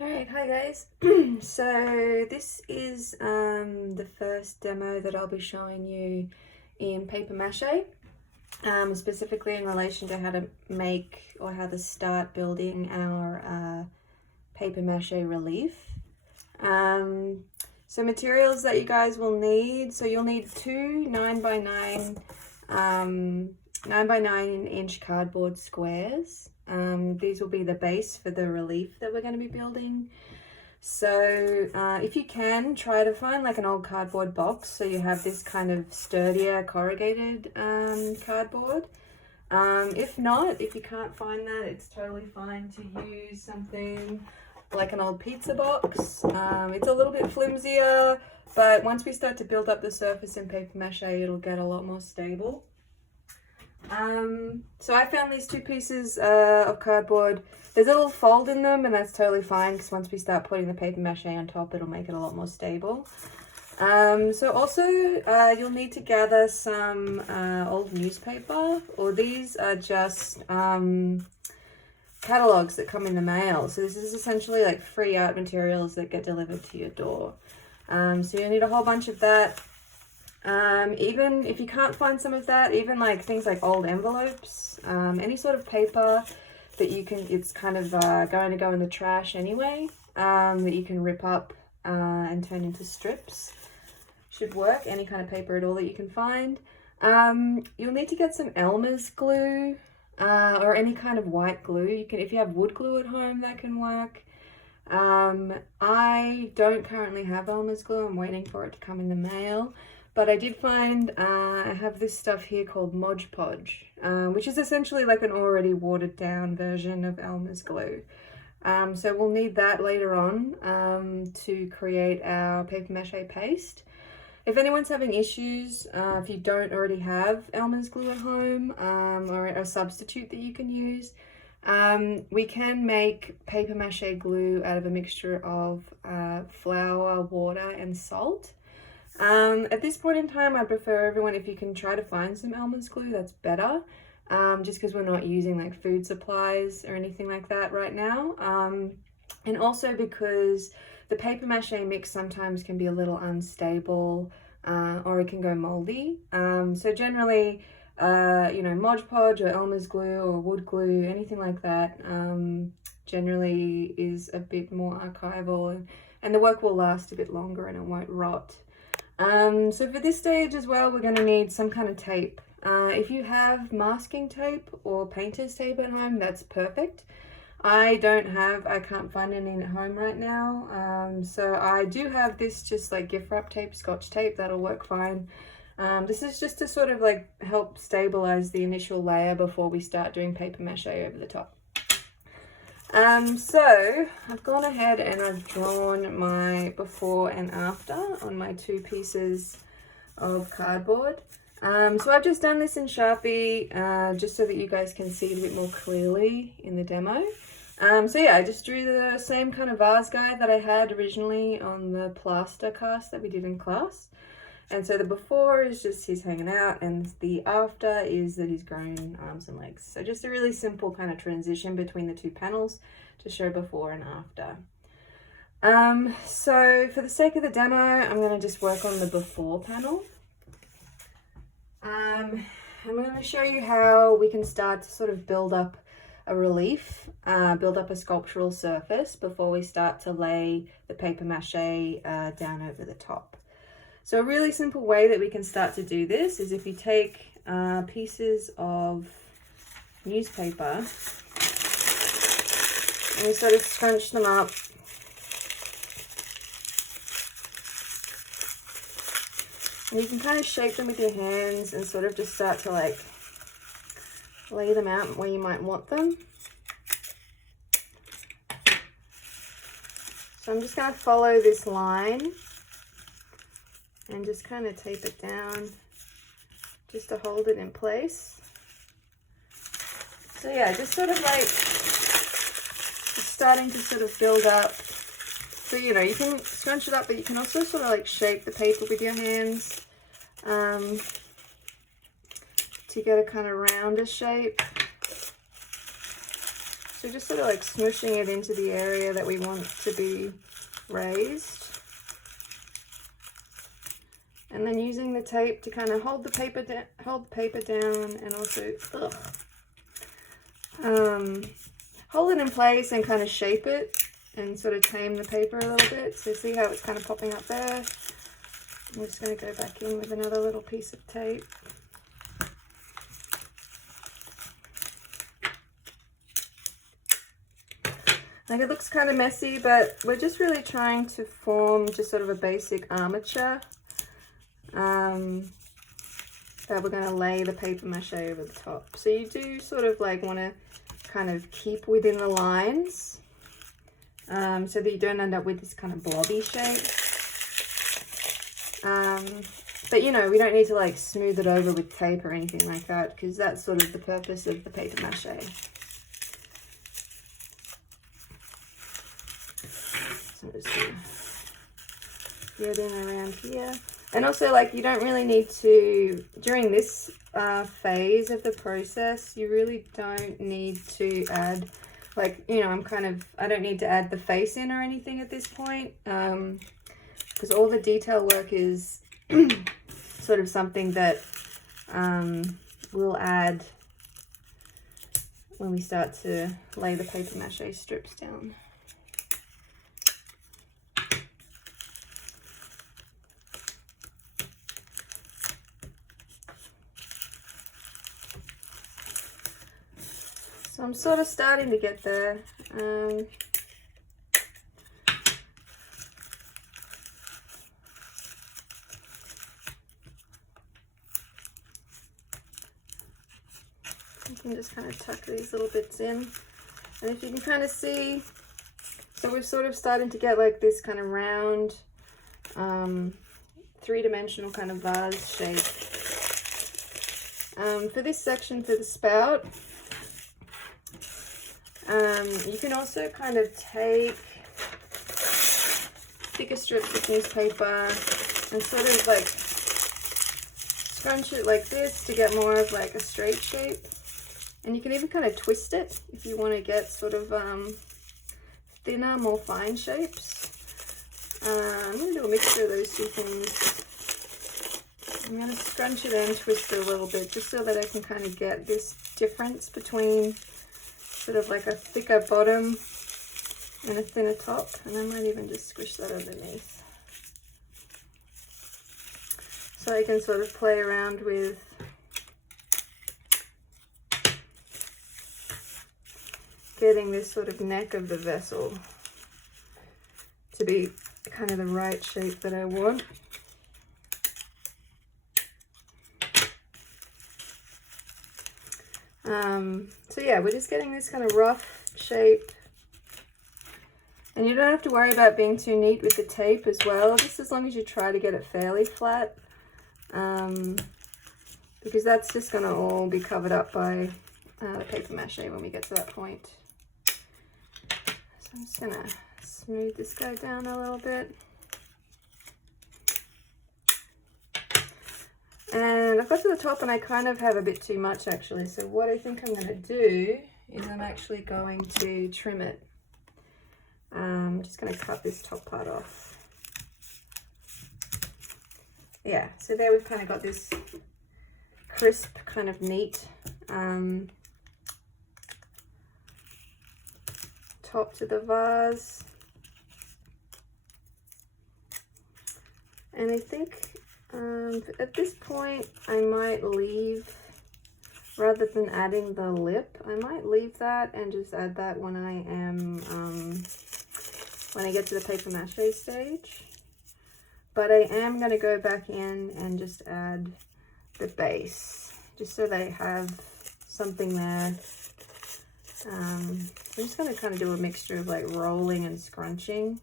Alright, hi guys. So this is the first demo that I'll be showing you in paper mache, specifically in relation to how to make or how to start building our paper mache relief. So materials that you guys will need, so you'll need two 9x9 9x9 inch cardboard squares. These will be the base for the relief that we're going to be building. So if you can, try to find like an old cardboard box so you have this kind of sturdier corrugated cardboard. If not, if you can't find that, it's totally fine to use something like an old pizza box. It's a little bit flimsier, but once we start to build up the surface in paper mache, it'll get a lot more stable. So I found these two pieces of cardboard. There's a little fold in them, and that's totally fine because once we start putting the paper mache on top, it'll make it a lot more stable. So also you'll need to gather some old newspaper, or these are just catalogs that come in the mail. So this is essentially like free art materials that get delivered to your door. So you'll need a whole bunch of that. Even if you can't find some of that, even like things like old envelopes, any sort of paper that you can, it's kind of going to go in the trash anyway, that you can rip up and turn into strips, should work. Any kind of paper at all that you can find. You'll need to get some Elmer's glue, or any kind of white glue. You can, if you have wood glue at home, that can work. I don't currently have Elmer's glue. I'm waiting for it to come in the mail. But I did find, I have this stuff here called Mod Podge, which is essentially like an already watered down version of Elmer's glue. So we'll need that later on to create our paper mache paste. If anyone's having issues, if you don't already have Elmer's glue at home, or a substitute that you can use, we can make paper mache glue out of a mixture of flour, water, and salt. At this point in time, I prefer everyone, if you can try to find some Elmer's glue, that's better. Just because we're not using like food supplies or anything like that right now. And also because the paper mache mix sometimes can be a little unstable, or it can go moldy. So generally, Mod Podge or Elmer's glue or wood glue, anything like that, generally is a bit more archival, and the work will last a bit longer and it won't rot. So for this stage as well, we're going to need some kind of tape. If you have masking tape or painter's tape at home, that's perfect. I can't find any at home right now. So I do have this just like gift wrap tape, scotch tape, that'll work fine. This is just to sort of like help stabilize the initial layer before we start doing paper mache over the top. So I've gone ahead and I've drawn my before and after on my two pieces of cardboard. So I've just done this in Sharpie, just so that you guys can see it a bit more clearly in the demo. So yeah, I just drew the same kind of vase guide that I had originally on the plaster cast that we did in class. And so the before is just he's hanging out, and the after is that he's grown arms and legs. So just a really simple kind of transition between the two panels to show before and after. So for the sake of the demo, I'm going to just work on the before panel. I'm going to show you how we can start to sort of build up a relief, build up a sculptural surface before we start to lay the paper mache down over the top. So a really simple way that we can start to do this is if you take pieces of newspaper and you sort of scrunch them up. And you can kind of shape them with your hands and sort of just start to like lay them out where you might want them. So I'm just going to follow this line and just kind of tape it down just to hold it in place. So yeah, just sort of like it's starting to sort of build up. So you can scrunch it up, but you can also sort of like shape the paper with your hands to get a kind of rounder shape. So just sort of like smooshing it into the area that we want to be raised. And then using the tape to kind of hold the paper down, and also hold it in place and kind of shape it and sort of tame the paper a little bit. So see how it's kind of popping up there? I'm just going to go back in with another little piece of tape. Like, it looks kind of messy, but we're just really trying to form just sort of a basic armature that we're going to lay the paper mache over the top. So you do sort of like want to kind of keep within the lines so that you don't end up with this kind of blobby shape. But you know, we don't need to like smooth it over with tape or anything like that, because that's sort of the purpose of the paper mache. So I'm just going to get in around here. And also, like, you don't really need to, during this phase of the process, you really don't need to add, like, you know, I don't need to add the face in or anything at this point, because all the detail work is sort of something that we'll add when we start to lay the paper mache strips down. So I'm sort of starting to get there. You can just kind of tuck these little bits in. And if you can kind of see, so we're sort of starting to get like this kind of round, three-dimensional kind of vase shape. For this section, for the spout, you can also kind of take thicker strips of newspaper and sort of like scrunch it like this to get more of like a straight shape. And you can even kind of twist it if you want to get sort of thinner, more fine shapes. I'm going to do a mixture of those two things. I'm going to scrunch it and twist it a little bit just so that I can kind of get this difference between sort of like a thicker bottom and a thinner top, and I might even just squish that underneath. So I can sort of play around with getting this sort of neck of the vessel to be kind of the right shape that I want. So yeah, we're just getting this kind of rough shape, and you don't have to worry about being too neat with the tape as well, just as long as you try to get it fairly flat, because that's just going to all be covered up by the paper mache when we get to that point. So I'm just going to smooth this guy down a little bit. And I've got to the top and I kind of have a bit too much actually. So what I think I'm going to do is I'm actually going to trim it. I'm just going to cut this top part off. Yeah, so there we've kind of got this crisp, kind of neat top to the vase. And I think at this point, I might leave, rather than adding the lip, I might leave that and just add that when I am, when I get to the paper mache stage. But I am going to go back in and just add the base, just so they have something there. I'm just going to kind of do a mixture of like rolling and scrunching.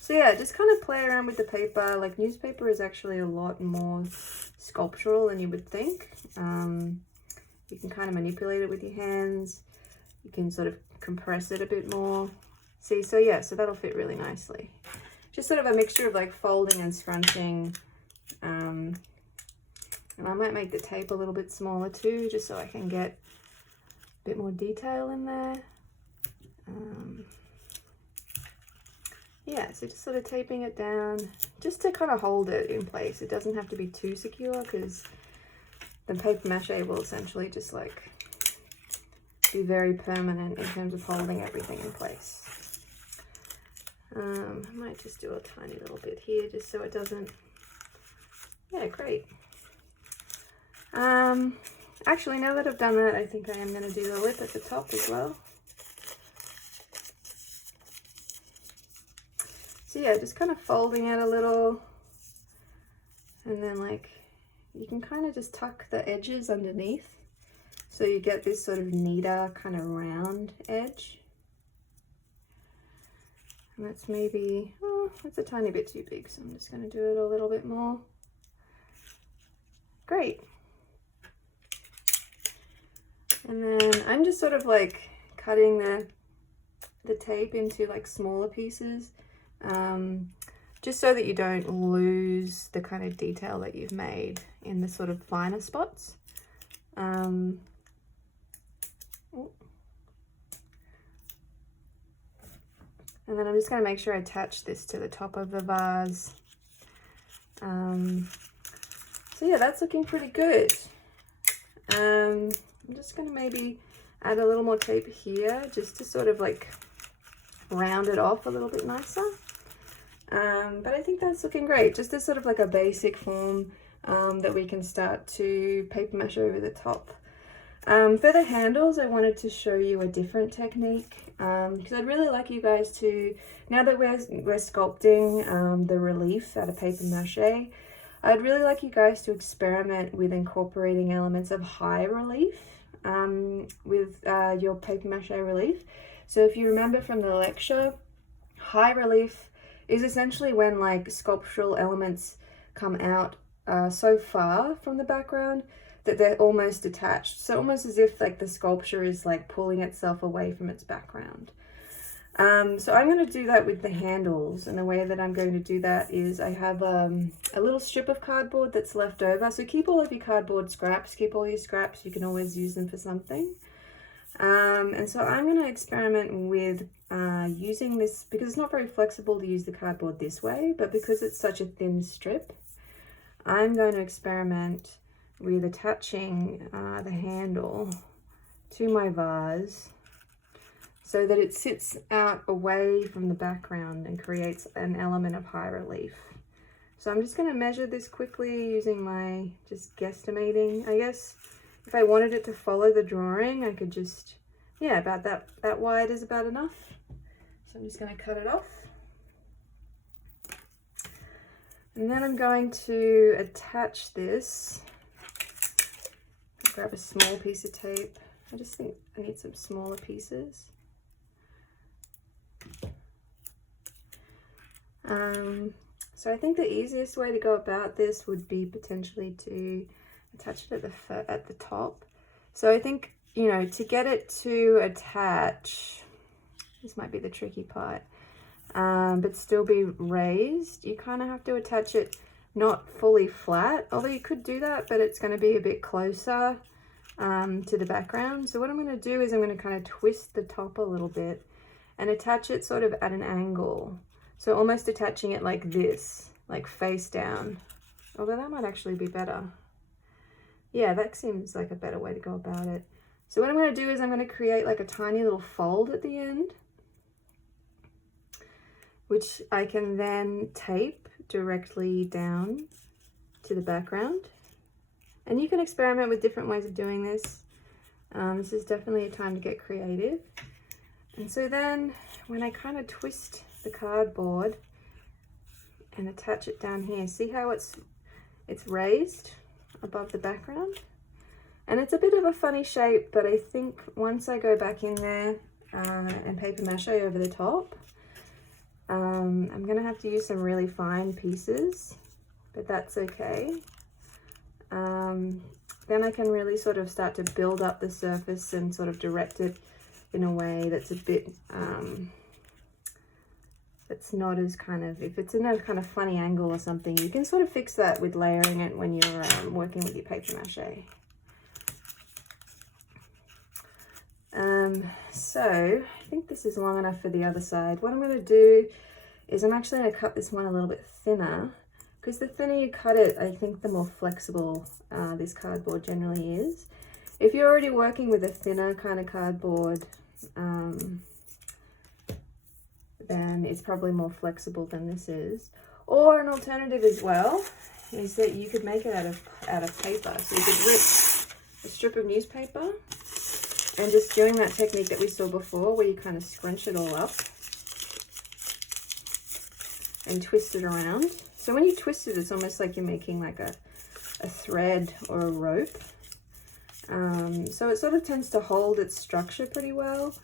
So yeah, just kind of play around with the paper. Like, newspaper is actually a lot more sculptural than you would think. You can kind of manipulate it with your hands. You can sort of compress it a bit more. See, so yeah, so that'll fit really nicely. Just sort of a mixture of like folding and scrunching. And I might make the tape a little bit smaller too, just so I can get a bit more detail in there. Yeah, so just sort of taping it down just to kind of hold it in place. It doesn't have to be too secure because the paper mache will essentially just like be very permanent in terms of holding everything in place. I might just do a tiny little bit here just so it doesn't, yeah, great. Actually, now that I've done that, I think I am going to do the lip at the top as well. So yeah, just kind of folding it a little, and then like you can kind of just tuck the edges underneath so you get this sort of neater kind of round edge. And that's maybe, oh, that's a tiny bit too big, so I'm just going to do it a little bit more. Great. And then I'm just sort of like cutting the tape into like smaller pieces, just so that you don't lose the kind of detail that you've made in the sort of finer spots. And then I'm just going to make sure I attach this to the top of the vase. So yeah, that's looking pretty good. I'm just going to maybe add a little more tape here just to sort of like round it off a little bit nicer. But I think that's looking great. Just as sort of like a basic form that we can start to paper mache over the top. For the handles, I wanted to show you a different technique because I'd really like you guys to, now that we're sculpting the relief out of paper mache, I'd really like you guys to experiment with incorporating elements of high relief with your paper mache relief. So if you remember from the lecture, high relief is essentially when like sculptural elements come out so far from the background that they're almost detached. So almost as if like the sculpture is like pulling itself away from its background. So I'm going to do that with the handles, and the way that I'm going to do that is I have a little strip of cardboard that's left over. So keep all of your cardboard scraps, keep all your scraps, you can always use them for something. And so I'm going to experiment with using this, because it's not very flexible to use the cardboard this way, but because it's such a thin strip, I'm going to experiment with attaching the handle to my vase so that it sits out away from the background and creates an element of high relief. So I'm just going to measure this quickly using my just guesstimating. I guess if I wanted it to follow the drawing, I could just, yeah, about that wide is about enough. So I'm just going to cut it off. And then I'm going to attach this. Grab a small piece of tape. I just think I need some smaller pieces. So I think the easiest way to go about this would be potentially to attach it at the top. So I think, you know, to get it to attach, this might be the tricky part, but still be raised, you kind of have to attach it not fully flat, although you could do that, but it's going to be a bit closer to the background. So what I'm going to do is I'm going to kind of twist the top a little bit and attach it sort of at an angle. So almost attaching it like this, like face down, although that might actually be better. Yeah, that seems like a better way to go about it. So what I'm going to do is I'm going to create like a tiny little fold at the end, which I can then tape directly down to the background. And you can experiment with different ways of doing this. This is definitely a time to get creative. And so then when I kind of twist the cardboard and attach it down here, see how it's raised above the background? And it's a bit of a funny shape, but I think once I go back in there and paper mache over the top, I'm gonna have to use some really fine pieces, but that's okay. Then I can really sort of start to build up the surface and sort of direct it in a way that's a bit, that's not as kind of, if it's in a kind of funny angle or something, you can sort of fix that with layering it when you're working with your paper mache. So I think this is long enough for the other side. What I'm going to do is I'm actually going to cut this one a little bit thinner, because the thinner you cut it, I think the more flexible this cardboard generally is. If you're already working with a thinner kind of cardboard, then it's probably more flexible than this is. Or an alternative as well is that you could make it out of paper. So you could rip a strip of newspaper and just doing that technique that we saw before, where you kind of scrunch it all up and twist it around. So when you twist it, it's almost like you're making like a thread or a rope. So it sort of tends to hold its structure pretty well,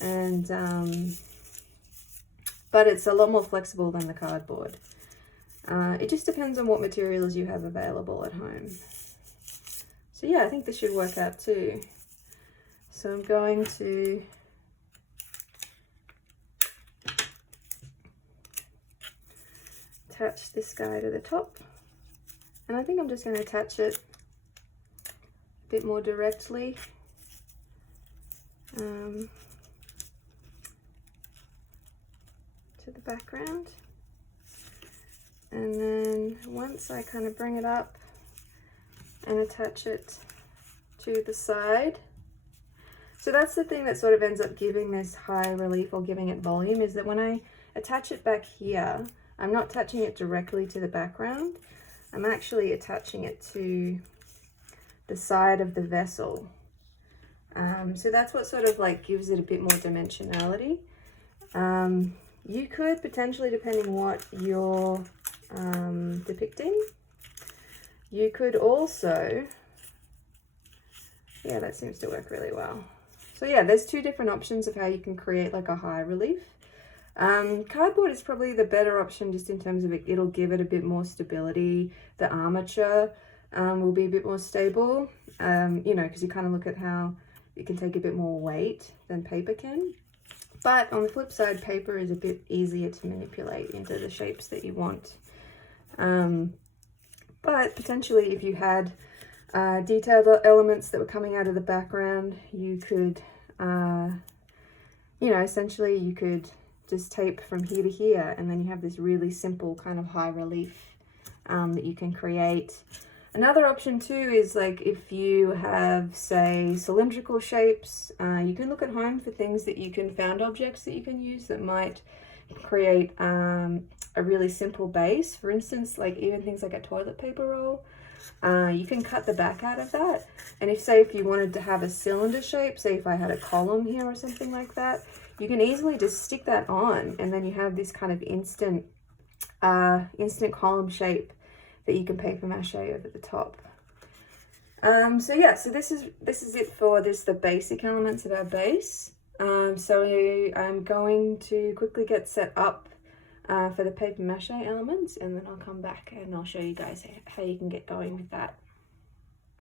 and but it's a lot more flexible than the cardboard. It just depends on what materials you have available at home. So yeah, I think this should work out too. So I'm going to attach this guy to the top, and I think I'm just going to attach it a bit more directly. To the background, and then once I kind of bring it up and attach it to the side. So that's the thing that sort of ends up giving this high relief or giving it volume, is that when I attach it back here, I'm not attaching it directly to the background. I'm actually attaching it to the side of the vessel. So that's what sort of like gives it a bit more dimensionality. You could potentially, depending what you're depicting, you could also, yeah, that seems to work really well. So yeah, there's two different options of how you can create like a high relief. Cardboard is probably the better option, just in terms of it'll give it a bit more stability. The armature will be a bit more stable, you know, because you kind of look at how it can take a bit more weight than paper can. But on the flip side, paper is a bit easier to manipulate into the shapes that you want. But potentially, if you had detailed elements that were coming out of the background, you could, you know, essentially you could just tape from here to here, and then you have this really simple kind of high relief that you can create. Another option too is like if you have, say, cylindrical shapes, you can look at home for things that you can, found objects that you can use that might create a really simple base. For instance, like even things like a toilet paper roll, you can cut the back out of that. And if you wanted to have a cylinder shape, say if I had a column here or something like that, you can easily just stick that on, and then you have this kind of instant column shape that you can paper mache over the top. So yeah, so this is it for the basic elements of our base. So I'm going to quickly get set up for the paper mache elements, and then I'll come back and I'll show you guys how you can get going with that.